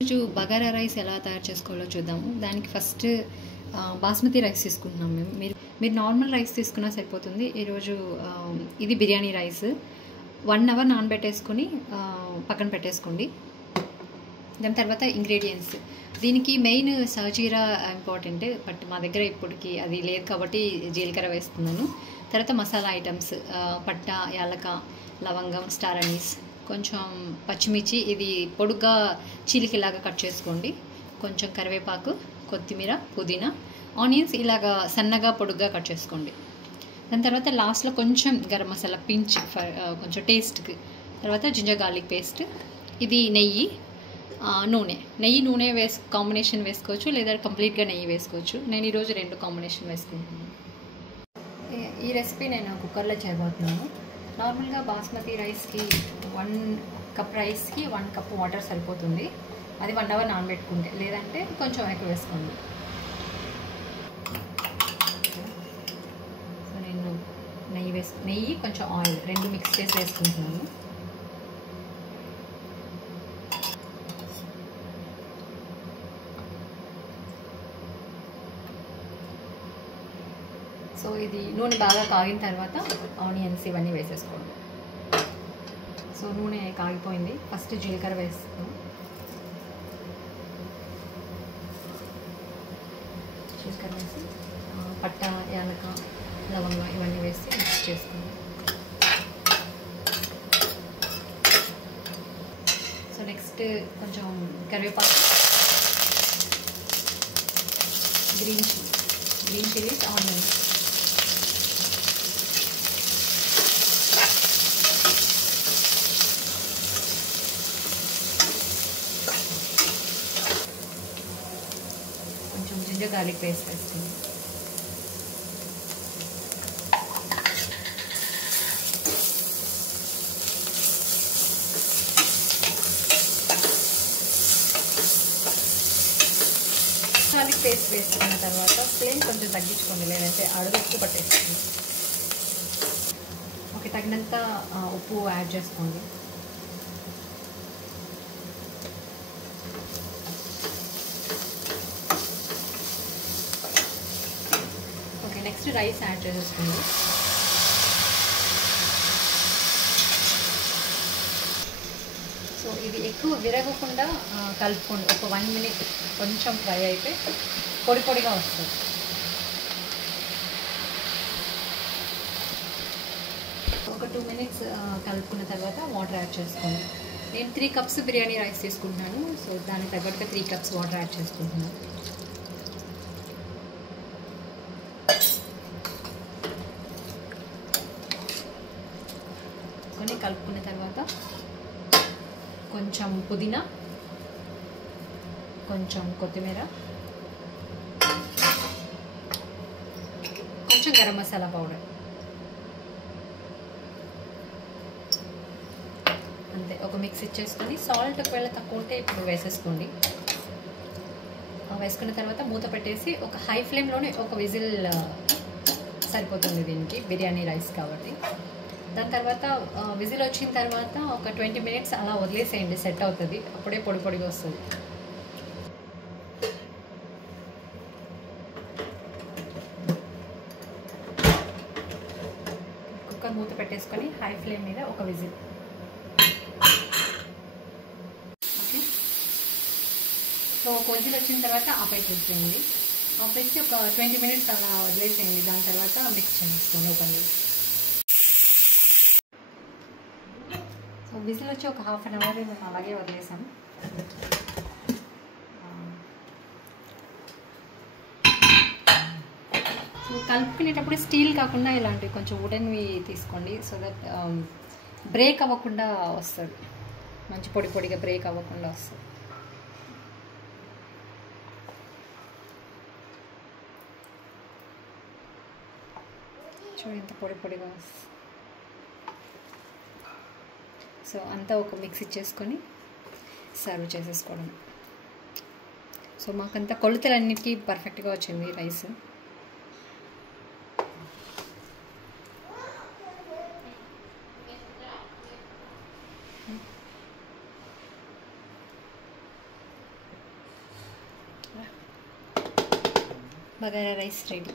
ఈరోజు బగారా రైస్ ఎలా తయారు చేసుకోవాలో చూద్దాము. దానికి ఫస్ట్ బాస్మతి రైస్ తీసుకుంటున్నాం మేము. మీరు నార్మల్ రైస్ తీసుకున్నా సరిపోతుంది. ఈరోజు ఇది బిర్యానీ రైస్ 1 అవర్ నానబెట్టేసుకొని పక్కన పెట్టేసుకోండి. దాని తర్వాత ఇంగ్రీడియంట్స్, దీనికి మెయిన్ సహజీరా ఇంపార్టెంట్, బట్ మా దగ్గర ఇప్పటికి అది లేదు కాబట్టి జీలకర్ర వేస్తున్నాను. తర్వాత మసాలా ఐటమ్స్ పట్ట, యాలక, లవంగం, స్టార్ అనీస్, కొంచెం పచ్చిమిర్చి, ఇది పొడుగ్గా చీలికలాగా కట్ చేసుకోండి. కొంచెం కరివేపాకు, కొత్తిమీర, పుదీనా, ఆనియన్స్ ఇలాగా సన్నగా పొడుగ్గా కట్ చేసుకోండి. దాని తర్వాత లాస్ట్లో కొంచెం గరం మసాలా పించ్ కొంచెం టేస్ట్కి. తర్వాత జింజర్ గార్లిక్ పేస్ట్, ఇది నెయ్యి, నూనె కాంబినేషన్ వేసుకోవచ్చు, లేదా కంప్లీట్గా నెయ్యి వేసుకోవచ్చు. నేను ఈరోజు 2 కాంబినేషన్ వేసుకుంటున్నాను. ఈ రెసిపీ నేను కుక్కర్లో చేయబోతున్నాను. నార్మల్గా బాస్మతి రైస్కి 1 కప్ రైస్కి 1 కప్ వాటర్ సరిపోతుంది. అది 1 అవర్ నానబెట్టుకుంటే, లేదంటే కొంచెం ఎక్కువ వేసుకోండి. సో నేను నెయ్యి కొంచెం ఆయిల్ 2 మిక్స్ చేసి వేసుకుంటున్నాను. సో ఇది నూనె బాగా కాగిన తర్వాత ఆనియన్స్ ఇవన్నీ వేసేసుకోండి. సో నూనె కాగిపోయింది. ఫస్ట్ జీలకర్ర వేస్తాం. జీలకర్ర వేసి పట్ట, యాలక, లవంగం ఇవన్నీ వేసి మిక్స్ చేసుకోండి. సో నెక్స్ట్ కొంచెం కరివేపాకు, గ్రీన్ చిల్లీస్, ఆనియన్స్. కొంచెం జింజర్ గార్లిక్ పేస్ట్ వేస్తుంది. గార్లిక్ పేస్ట్ వేసుకున్న తర్వాత ఫ్లేమ్ కొంచెం తగ్గించుకోండి, లేదంటే అడుగు ఎక్కువ పట్టేస్తుంది. ఓకే, తగినంత ఉప్పు యాడ్ చేసుకోండి. ఓకే, నెక్స్ట్ రైస్ యాడ్ చేసేసుకోండి. సో ఇది ఎక్కువ విరగకుండా కలుపుకోండి. ఒక 1 మినిట్ కొంచెం ఫ్రై అయితే పొడిగా వస్తుంది. ఒక 2 మినిట్స్ కలుపుకున్న తర్వాత వాటర్ యాడ్ చేసుకోండి. నేను 3 కప్స్ బిర్యానీ రైస్ తీసుకుంటున్నాను. సో దానికి తగ్గట్టుగా 3 కప్స్ వాటర్ యాడ్ చేసుకుంటున్నాను. కొన్ని కలుపుకున్న తర్వాత కొంచెం పుదీనా, కొంచెం కొత్తిమీర, కొంచెం గరం మసాలా పౌడర్, అంతే. ఒక మిక్స్ ఇచ్చేసుకొని సాల్ట్ ఒకవేళ తక్కువ ఉంటే ఇప్పుడు వేసేసుకోండి. వేసుకున్న తర్వాత మూత పెట్టేసి ఒక హై ఫ్లేమ్లోనే ఒక విజిల్ సరిపోతుంది దీనికి, బిర్యానీ రైస్ కాబట్టి. దాని తర్వాత విజిల్ వచ్చిన తర్వాత ఒక 20 మినిట్స్ అలా వదిలేసేయండి, సెట్ అవుతుంది. అప్పుడే పొడిగా వస్తుంది. కుక్కర్ మూత పెట్టేసుకొని హై ఫ్లేమ్ మీద ఒక విజిల్. ఓకే, సో ఒక విజిల్ వచ్చిన తర్వాత ఆపేసేయండి. ఆపేసి ఒక 20 మినిట్స్ అలా వదిలేసేయండి. దాని తర్వాత మిక్స్ చేసుకోండి ఓపెన్ చేసి. సో విజిల్ వచ్చి ఒక హాఫ్ అన్ అవర్ మేము అలాగే వదిలేసాం. సో కలుపుకునేటప్పుడు స్టీల్ కాకుండా ఇలాంటివి కొంచెం వుడెన్వి తీసుకోండి. సో దట్ బ్రేక్ అవ్వకుండా వస్తుంది, మంచి పొడిగా బ్రేక్ అవ్వకుండా వస్తుంది. చూడండి ఎంత పొడిగా వస్తుంది. సో అంతా ఒక మిక్స్ ఇచ్చేసుకొని సర్వ్ చేసేసుకోవడం. సో మాకంతా కొలతలన్నిటికీ పర్ఫెక్ట్గా వచ్చింది రైస్. Bagara rice ready.